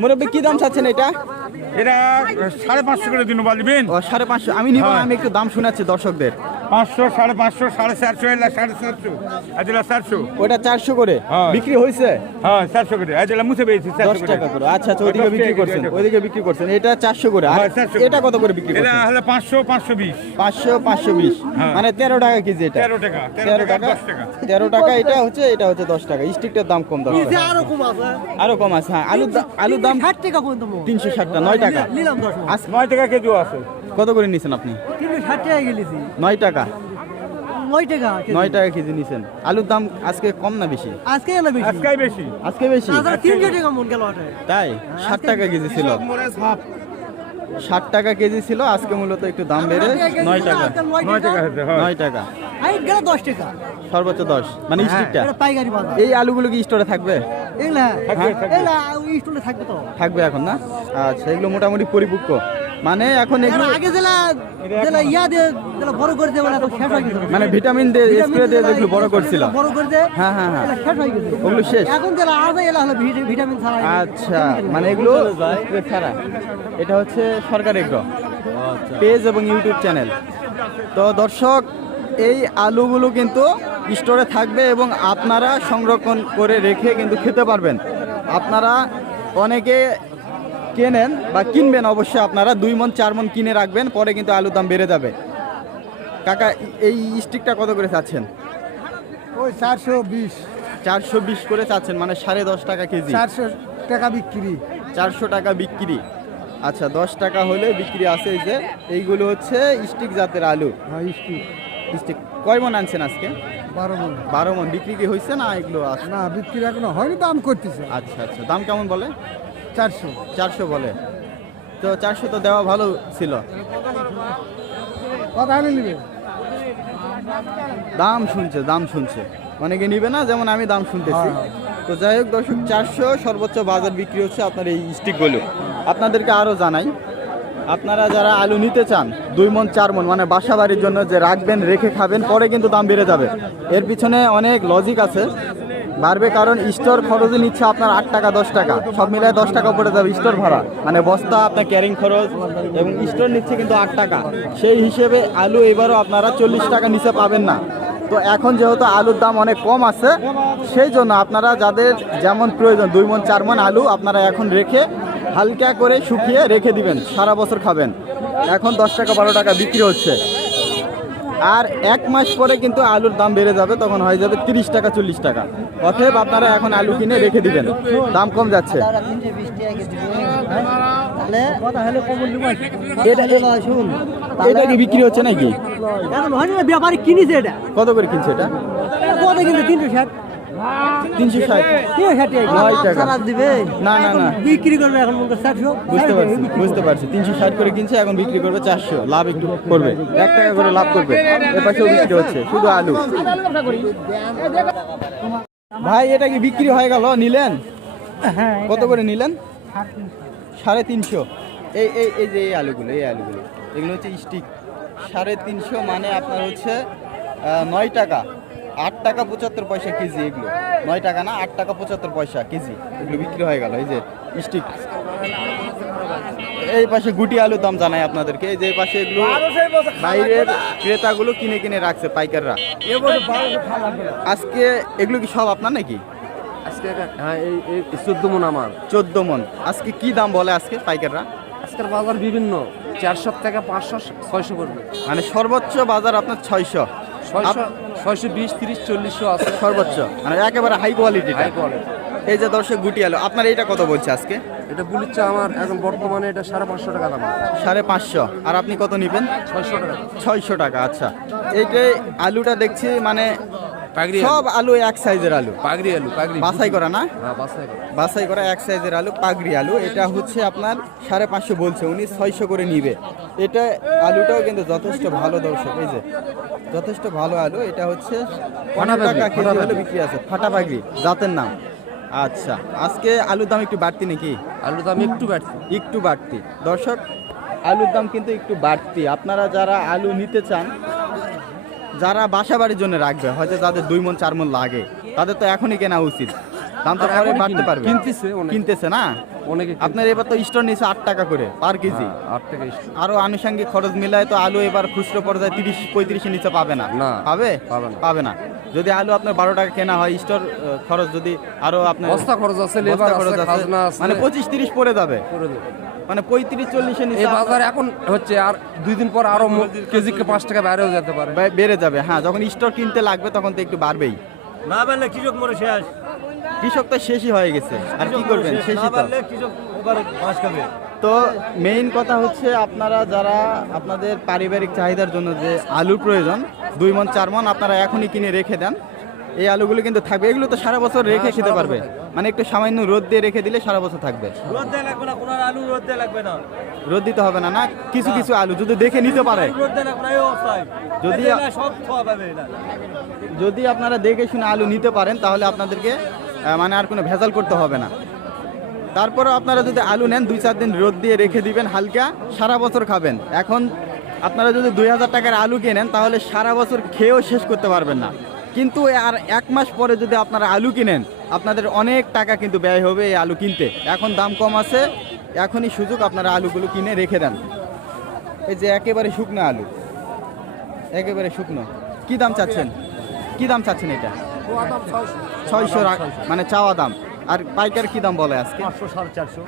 মুরব্বী কি দাম চাচ্ছেন এটা? এটা সাড়ে পাঁচশো করে দিন বলবেন ও সাড়ে পাঁচশো। আমি নিব হ্যাঁ। আমি একটু দাম শোনাচ্ছি দর্শকদের। পাঁচশো সাড়ে পাঁচশো সাড়ে চারশো এলা সাড়ে চারশো চারশো। ওটা চারশো করে? হ্যাঁ। বিক্রি হয়েছে? হ্যাঁ চারশো করে। মুছে পেয়েছি দশ চারশো টাকা করে। আচ্ছা আচ্ছা ওইদিকে বিক্রি করছেন ওইদিকে বিক্রি করছেন। এটা চারশো করে। আর হ্যাঁ, 400 করে। এটা কত করে বিক্রি এটা করছেন? হলে পাঁচশো পাঁচশো বিশ। পাঁচশো পাঁচশো বিশ। হ্যাঁ। মানে তেরো টাকা কেজি এটা। তেরো টাকা তেরো টাকা টাকা? দশ টাকা। তেরো টাকা এটা হচ্ছে এটা হচ্ছে দশ টাকা। স্টিকটার দাম কম টাকা। আরও কম আছে। আরও কম আছে হ্যাঁ। আলুর দাম আলুর দাম ষাট টাকা পর্যন্ত। তিনশো ষাটটা নয় টাকা? নিলাম দশ মণ। আজ- নয় টাকা কেজি আছে। কত করে নিছেন আপনি? তিনশো ষাট টাকা গেলেছি। নয় টাকা? নয় টাকা কেজি। নয় টাকা কেজি নিছেন। আলুর দাম আজকে কম না বেশি? আজকে এলো বেশি। আজকাই বেশি আজকে বেশি। তাছাড়া তিনশো টাকা মন গেল ওটা তাই? ষাট টাকা কেজি ছিল। ষাট টাকা কেজি ছিল আজকে মূলত একটু দাম বেড়ে নয় টাকা। নয় টাকা। হয়েছে হয়। নয় টাকা। দশ টাকা। সর্বোচ্চ দশ। মানে স্টিকটা। এটা পাইকারি বাজার। এই আলুগুলো কি স্টোরে থাকবে? এগুলা থাকবে, থাকবে। এগুলা ওই থাকবে তো। থাকবে এখন না? আচ্ছা এগুলো মোটামুটি পরিপক্ক। মানে এখন আগে জেলা জেলা ইয়া দিয়ে জেলা বড় করে মানে শেষ হয়ে গেছে। মানে ভিটামিন দিয়ে স্প্রে দিয়ে যেগুলো বড় করছিল বড় করে দিয়ে হ্যাঁ, হ্যাঁ, হ্যাঁ। এগুলা শেষ হয়ে গেছে। ওগুলো শেষ। এখন জেলা আছে এলা হলো ভিটামিন ছাড়া। আচ্ছা মানে এগুলো স্প্রে ছাড়া এটা হচ্ছে সরকার এগ্রো। পেজ এবং ইউটিউব চ্যানেল। তো দর্শক এই আলুগুলো কিন্তু স্টোরে থাকবে এবং আপনারা সংরক্ষণ করে রেখে কিন্তু খেতে পারবেন। আপনারা অনেকে কেনেন বা কিনবেন অবশ্যই আপনারা। দুই মন চার মন কিনে রাখবেন পরে কিন্তু আলুর দাম বেড়ে যাবে। কাকা এই স্টিকটা কত করে চাচ্ছেন? ওই চারশো বিশ। চারশো বিশ করে চাচ্ছেন মানে সাড়ে দশ টাকা কেজি। চারশো টাকা বিক্রি। চারশো টাকা বিক্রি। আচ্ছা দশ টাকা হলে বিক্রি আছে এই যে এইগুলো হচ্ছে স্টিক জাতের আলু। হ্যাঁ স্টিক স্টিক কয় মন আনছেন আজকে? বারো মন। বারো মন। বিক্রি কি হয়েছে না এগুলো না বিক্রি এখনও হয়নি দাম করতেছে। আচ্ছা আচ্ছা। দাম কেমন বলে? চারশো চারশো বলে। তো চারশো তো দেওয়া ভালো ছিল। নিবে? দাম শুনছে দাম শুনছে। অনেকে নিবে না যেমন আমি দাম শুনতেছি। হ্যাঁ, তো যাই হোক দর্শক চারশো সর্বোচ্চ বাজার বিক্রি হচ্ছে আপনার এই স্টিকগুলো। আপনাদেরকে আরও জানাই আপনারা যারা আলু নিতে চান দুই মন চার মন মানে বাসা বাড়ির জন্য যে রাখবেন রেখে খাবেন পরে কিন্তু দাম বেড়ে যাবে। এর পিছনে অনেক লজিক আছে। বাড়বে কারণ স্টোর খরচে নিচ্ছে আপনার আট টাকা, দশ টাকা। সব মিলায় দশ টাকা পড়ে যাবে স্টোর ভাড়া। মানে বস্তা, আপনার ক্যারিং খরচ এবং স্টোর নিচ্ছে কিন্তু আট টাকা। সেই হিসেবে আলু এবারও আপনারা চল্লিশ টাকা নিচে পাবেন না। তো এখন যেহেতু আলুর দাম অনেক কম আছে, সেই জন্য আপনারা যাদের যেমন প্রয়োজন, দুই মন, চার মন আলু আপনারা এখন রেখে হালকা করে শুকিয়ে রেখে দিবেন, সারা বছর খাবেন। এখন দশ টাকা, বারো টাকা বিক্রি হচ্ছে। আর এক মাস পরে কিন্তু আলুর দাম বেড়ে যাবে তখন হয়ে যাবে তিরিশ টাকা চল্লিশ টাকা। অতএব আপনারা এখন আলু কিনে রেখে দিবেন। দাম কম যাচ্ছে। এটা- কি বিক্রি হচ্ছে নাকি? ব্যাপারী কিনেছে এটা। কত করে কিনছে এটা? কত কিন্তু তিনশো ষাট। তিনশো ষাট। নয় টাকা। দিবে? না, না, না। বিক্রি করবে এখন বুঝতে পারছি বুঝতে পারছি। তিনশো ষাট করে কিনছে এখন বিক্রি করবে চারশো। লাভ একটু করবে। এক টাকা করে লাভ করবে। পাশেও বিক্রি হচ্ছে শুধু আলু। ভাই এটা কি বিক্রি হয়ে গেল? নিলেন? হ্যাঁ কত করে নিলেন? সাড়ে তিনশো। এই এই এই যে এই আলুগুলো এই আলুগুলো এগুলো হচ্ছে স্টিক। সাড়ে তিনশো মানে আপনার হচ্ছে নয় টাকা। আট টাকা পঁচাত্তর পয়সা কেজি এগুলো। নয় টাকা না আট টাকা পঁচাত্তর পয়সা কেজি। এগুলো বিক্রি হয়ে গেল এই যে স্টিক। এই পাশে গুটি আলুর দাম জানাই আপনাদেরকে। এই যে পাশে এগুলো বাইরের ক্রেতাগুলো কিনে কিনে রাখছে পাইকাররা। আজকে এগুলো কি সব আপনার নাকি? আজকে হ্যাঁ এই চোদ্দ মন আমার। চোদ্দ মন আজকে কি দাম বলে আজকে পাইকাররা? আজকের বাজার বিভিন্ন। চারশো থেকে পাঁচশো ছয়শো পড়বে মানে সর্বোচ্চ বাজার আপনার ছয়শো। ছয়শো বিশ তিরিশ চল্লিশশো আছে। সর্বোচ্চ। মানে একেবারে হাই কোয়ালিটি হাই কোয়ালিটি এই যে দর্শক গুটি আলু আপনার এইটা কত বলছে আজকে? এটা বুলিচ্ছে আমার এখন বর্তমানে এটা সাড়ে পাঁচশো টাকা দাম। সাড়ে পাঁচশো। আর আপনি কত নেবেন? ছয়শো টাকা। ছয়শো টাকা আচ্ছা। এইটাই আলুটা দেখছি মানে পাগড়ি সব আলু। এক সাইজের আলু। পাগড়ি আলু পাগড়ি। বাছাই করা না? বাছাই করা। এক সাইজের আলু পাগড়ি আলু। এটা হচ্ছে আপনার সাড়ে পাঁচশো বলছে উনি ছয়শো করে নিবে। এটা আলুটাও কিন্তু যথেষ্ট ভালো দর্শক এই যে। যথেষ্ট ভালো আলু এটা হচ্ছে পনেরো টাকা কেজি ফাটা বিক্রি আছে ফাটা পাগড়ি জাতের নাম। আচ্ছা আজকে আলুর দাম একটু বাড়তি নাকি? আলুর দাম একটু বাড়ছে একটু বাড়তি। দর্শক আলুর দাম কিন্তু একটু বাড়তি। আপনারা যারা আলু নিতে চান যারা বাসা বাড়ির জন্য রাখবে হয়তো তাদের দুই মন চার মন লাগে। তাদের তো এখনই কেনা উচিত। দাম তো পরে বাড়তে পারবে। কিনতেছে অনেকে। কিনতেছে না? অনেকে আপনার এবার তো স্টোর নিচে আট টাকা করে পার কেজি। হ্যাঁ, আট টাকা। আরও আনুষঙ্গিক খরচ মিলায় তো আলু এবার খুচরো পর্যায়ে তিরিশ পঁয়ত্রিশের নিচে পাবে না। না, পাবে? পাবে না। যদি আলু আপনার বারো টাকা কেনা হয় স্টোর খরচ যদি আরও আপনার বস্তা খরচ আছে, লেবার খরচ আছে, আছে, খাজনা আছে। মানে পঁচিশ তিরিশ পড়ে যাবে। মানে পঁয়ত্রিশ চল্লিশের নিচে এই বাজার এখন হচ্ছে আর দুই দিন পর আরও ম- কেজিকে পাঁচ টাকা বাইরেও যেতে পারে। বেড়ে যাবে হ্যাঁ যখন স্টোর কিনতে লাগবে তখন তো একটু বাড়বেই। না পারলে কৃষক মরে শেষ। কৃষক তো শেষই হয়ে গেছে আর কি করবেন শেষই তো। তো মেইন কথা হচ্ছে আপনারা যারা আপনাদের পারিবারিক চাহিদার জন্য যে আলুর প্রয়োজন দুই মন চার মন আপনারা এখনই কিনে রেখে দেন। এই আলুগুলো কিন্তু থাকবে। এগুলো তো সারা বছর রেখে খেতে পারবে। মানে একটু সামান্য রোদ দিয়ে রেখে দিলে সারা বছর থাকবে। রোদ দেওয়া লাগবে না কোনো আলু রোদ দেওয়া লাগবে না। রোদ দিতে হবে না না? কিছু কিছু আলু যদি দেখে নিতে পারে। যদি- যদি আপনারা দেখে শুনে আলু নিতে পারেন তাহলে আপনাদেরকে মানে আর কোনো ভেজাল করতে হবে না। তারপরে আপনারা যদি আলু নেন দুই চার দিন রোদ দিয়ে রেখে দিবেন হালকা সারা বছর খাবেন। এখন আপনারা যদি দুই হাজার টাকার আলু কেনেন তাহলে সারা বছর খেয়েও শেষ করতে পারবেন না। কিন্তু আর এক মাস পরে যদি আপনারা আলু কিনেন আপনাদের অনেক টাকা কিন্তু ব্যয় হবে এই আলু কিনতে। এখন দাম কম আছে এখনই সুযোগ আপনারা আলুগুলো কিনে রেখে দেন। এই যে একেবারে শুকনো আলু। একেবারে শুকনো। কি দাম চাচ্ছেন? কি দাম চাচ্ছেন এটা? ছয়শো মানে চাওয়া দাম। আর পাইকার কি দাম বলে আজকে? সাড়ে চারশো।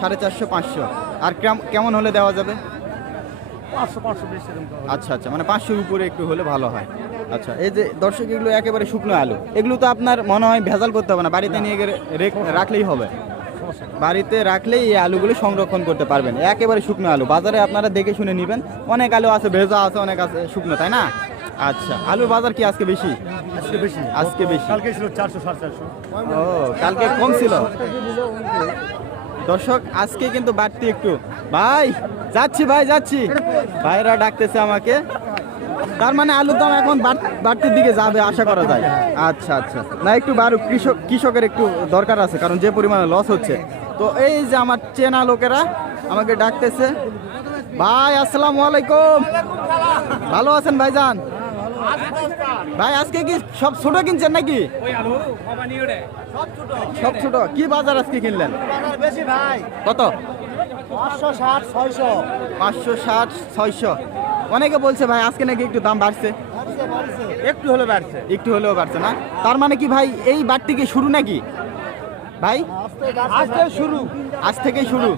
সাড়ে চারশো পাঁচশো। আর কেম- কেমন হলে দেওয়া যাবে? পাঁচশো পাঁচশো বেশি আচ্ছা আচ্ছা মানে পাঁচশোর উপরে একটু হলে ভালো হয়। আচ্ছা এই যে দর্শক এগুলো একেবারে শুকনো আলু। এগুলো তো আপনার মনে হয় ভেজাল করতে হবে না বাড়িতে নিয়ে রাখলেই হবে। বাড়িতে রাখলেই এই আলুগুলো সংরক্ষণ করতে পারবেন। একেবারে শুকনো আলু। বাজারে আপনারা দেখে শুনে নেবেন। অনেক আলু আছে ভেজা আছে অনেক আছে শুকনো তাই না? আচ্ছা আলুর বাজার কি আজকে বেশি? আজকে বেশি। আজকে বেশি। কালকে ছিল চারশো সাড়ে চারশো। ও কালকে কম ছিল? দর্শক, আজকে কিন্তু বাড়তি একটু। ভাই, যাচ্ছি ভাই, যাচ্ছি। ভাইরা ডাকতেছে আমাকে। তার মানে আলুর দাম এখন বাড়- বাড়তির দিকে যাবে আশা করা যায়। আচ্ছা আচ্ছা। না, একটু বাড়ুক। কৃষক, কৃষকের একটু দরকার আছে, কারণ যে পরিমাণে লস হচ্ছে। তো এই যে আমার চেনা লোকেরা আমাকে ডাকতেছে। ভাই, আসসালামু আলাইকুম। ভালো আছেন ভাইজান? ভাই আজকে কি সব ছোট কিনছেন নাকি? সব ছোট। কি বাজার আজকে কিনলেন? ভাই। কত? পাঁচশো ষাট ছয়শো। পাঁচশো ষাট ছয়শো। অনেকে বলছে ভাই আজকে নাকি একটু দাম বাড়ছে। একটু হলেও বাড়ছে। একটু হলেও বাড়ছে না? তার মানে কি ভাই এই বাড়তি কি শুরু নাকি? ভাই আজ থেকে শুরু আজ থেকেই শুরু।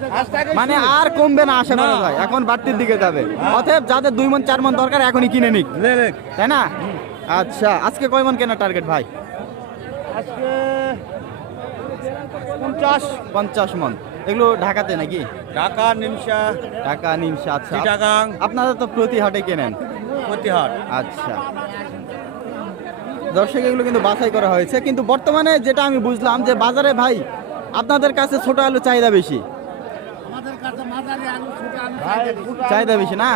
মানে আর কমবে না আশা করা যায় এখন বাড়তির দিকে যাবে। অতএব যাদের দুই মন চার মন দরকার এখনই কিনে নিক। তাই না? আচ্ছা আজকে কয় মন কেনার টার্গেট ভাই? আজকে পঞ্চাশ। পঞ্চাশ মন। এগুলো ঢাকাতে নাকি? ঢাকা নিমসা। ঢাকা নিমসা আচ্ছা। আপনারা তো প্রতি হাটে কেনেন? প্রতি হাট আচ্ছা। দর্শক এগুলো কিন্তু বাছাই করা হয়েছে। কিন্তু বর্তমানে যেটা আমি বুঝলাম যে বাজারে ভাই আপনাদের কাছে ছোট আলু চাহিদা বেশি। চাহিদা বেশি না?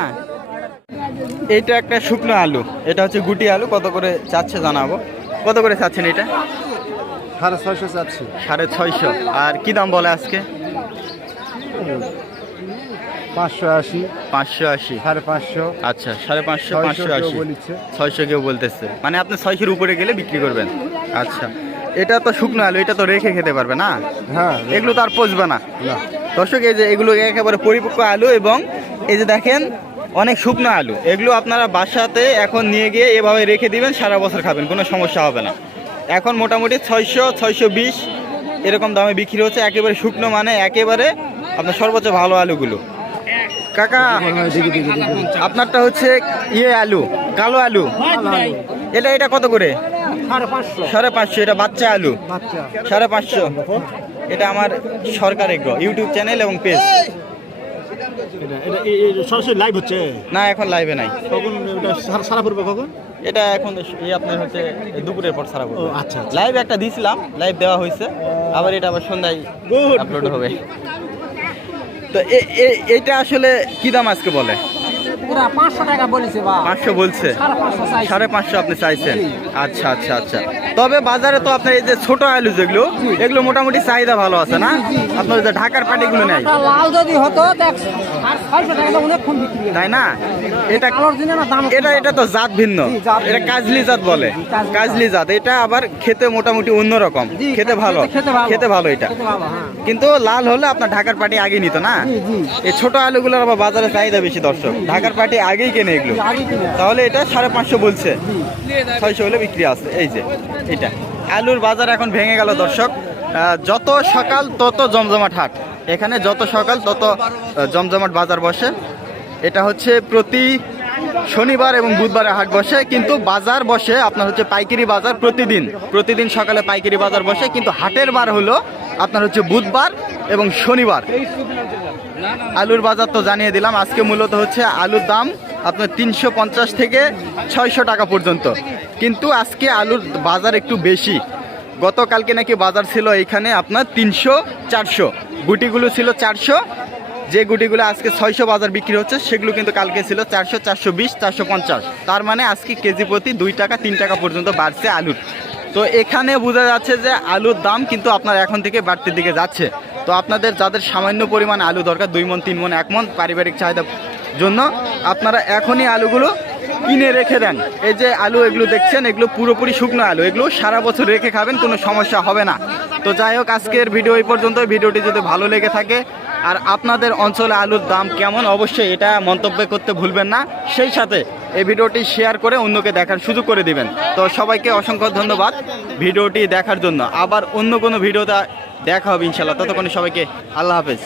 এটা একটা শুকনো আলু। এটা হচ্ছে গুটি আলু। কত করে চাচ্ছে জানাব। কত করে চাচ্ছেন এটা? সাড়ে ছয়শো চাচ্ছি। সাড়ে ছয়শো। আর কি দাম বলে আজকে? পাঁচশো আশি। পাঁচশো আশি? সাড়ে পাঁচশো। আচ্ছা সাড়ে পাঁচশো পাঁচশো আশি। ছয়শো কেউ বলতেছে। মানে আপনি ছয়শোর উপরে গেলে বিক্রি করবেন। আচ্ছা। এটা তো শুকনো আলু এটা তো রেখে খেতে পারবে না? হ্যাঁ। এগুলো তো আর পচবে না। দর্শক এই যে এগুলো একেবারে পরিপক্ক আলু এবং এই যে দেখেন অনেক শুকনো আলু। এগুলো আপনারা বাসাতে এখন নিয়ে গিয়ে এভাবে রেখে দিবেন সারা বছর খাবেন কোনো সমস্যা হবে না। এখন মোটামুটি ছয়শো ছয়শো বিশ এরকম দামে বিক্রি হচ্ছে একেবারে শুকনো মানে একেবারে আপনার সর্বোচ্চ ভালো আলুগুলো। কাকা আপনারটা হচ্ছে ইয়ে আলু কালো আলু। এটা এটা কত করে? সাড়ে পাঁচশো এটা বাচ্চা আলু। সাড়ে পাঁচশো। এটা আমার সরকারের ইউটিউব চ্যানেল এবং পেজ। সরাসরি লাইভ হচ্ছে না এখন লাইভে নাই। কখন সারা পড়বে কখন এটা এখন এই আপনার হচ্ছে দুপুরের পর সারা ও, আচ্ছা, আচ্ছা। লাইভ একটা দিয়েছিলাম লাইভ দেওয়া হয়েছে। আবার এটা আবার সন্ধ্যায় আপলোড হবে। তো এটা আসলে কি দাম আজকে বলে? পুরা পাঁচশো টাকা বলেছে বা পাঁচশো বলছে? সাড়ে পাঁচশো আপনি চাইছেন? আচ্ছা আচ্ছা আচ্ছা। তবে বাজারে তো আপনার এই যে ছোট আলু যেগুলো এগুলো মোটামুটি চাহিদা ভালো আছে না? আপনার যে ঢাকার পাটিগুলো নেই? লাল যদি হতো। তাই না? এটা এটা এটা তো জাত ভিন্ন। এটা। কাজলি জাত বলে। কাজলি জাত। এটা আবার খেতে মোটামুটি অন্যরকম। খেতে ভালো। খেতে ভালো। এটা। হ্যাঁ। কিন্তু লাল হলে আপনার ঢাকার পাটি আগে নিত না। এই ছোট আলুগুলোর আবার বাজারে চাহিদা বেশি দর্শক। ঢাকার পাটি আগেই কেনে এগুলো। তাহলে এটা সাড়ে পাঁচশো বলছে। ছয়শো হলে বিক্রি আছে। এই যে, এটা। আলুর বাজার এখন ভেঙে গেল দর্শক। যত সকাল তত জমজমাট হাট। এখানে যত সকাল তত জমজমাট বাজার বসে। এটা হচ্ছে প্রতি শনিবার এবং বুধবারে হাট বসে। কিন্তু বাজার বসে, আপনার হচ্ছে পাইকারি বাজার প্রতিদিন। প্রতিদিন সকালে পাইকারি বাজার বসে। কিন্তু হাটের বার হলো আপনার হচ্ছে বুধবার এবং শনিবার। আলুর বাজার তো জানিয়ে দিলাম, আজকে মূলত হচ্ছে আলুর দাম আপনার তিনশো পঞ্চাশ থেকে ছয়শো টাকা পর্যন্ত। কিন্তু আজকে আলুর বাজার একটু বেশি। গতকালকে নাকি বাজার ছিল এইখানে আপনার তিনশো চারশো। গুটিগুলো ছিল চারশো। যে গুটিগুলো আজকে ছয়শো বাজার বিক্রি হচ্ছে, সেগুলো কিন্তু কালকে ছিল চারশো চারশো বিশ, চারশো পঞ্চাশ। তার মানে আজকে কেজি প্রতি দুই টাকা, তিন টাকা পর্যন্ত বাড়ছে আলুর। তো এখানে বোঝা যাচ্ছে যে আলুর দাম কিন্তু আপনার এখন থেকে বাড়তির দিকে যাচ্ছে। তো আপনাদের যাদের সামান্য পরিমাণ আলু দরকার, দুই মন, তিন মন, এক মন পারিবারিক চাহিদা জন্য, আপনারা এখনই আলুগুলো কিনে রেখে দেন। এই যে আলু এগুলো দেখছেন, এগুলো পুরোপুরি শুকনো আলু, এগুলো সারা বছর রেখে খাবেন, কোনো সমস্যা হবে না। তো যাই হোক, আজকের ভিডিও এই পর্যন্ত ভিডিওটি যদি ভালো লেগে থাকে আর আপনাদের অঞ্চলে আলুর দাম কেমন, অবশ্যই এটা মন্তব্য করতে ভুলবেন না। সেই সাথে এই ভিডিওটি শেয়ার করে অন্যকে দেখার সুযোগ করে দিবেন। তো সবাইকে অসংখ্য ধন্যবাদ ভিডিওটি দেখার জন্য। আবার অন্য কোনো ভিডিওটা দেখা হবে ইনশাল্লাহ ততক্ষণে সবাইকে আল্লাহ হাফেজ।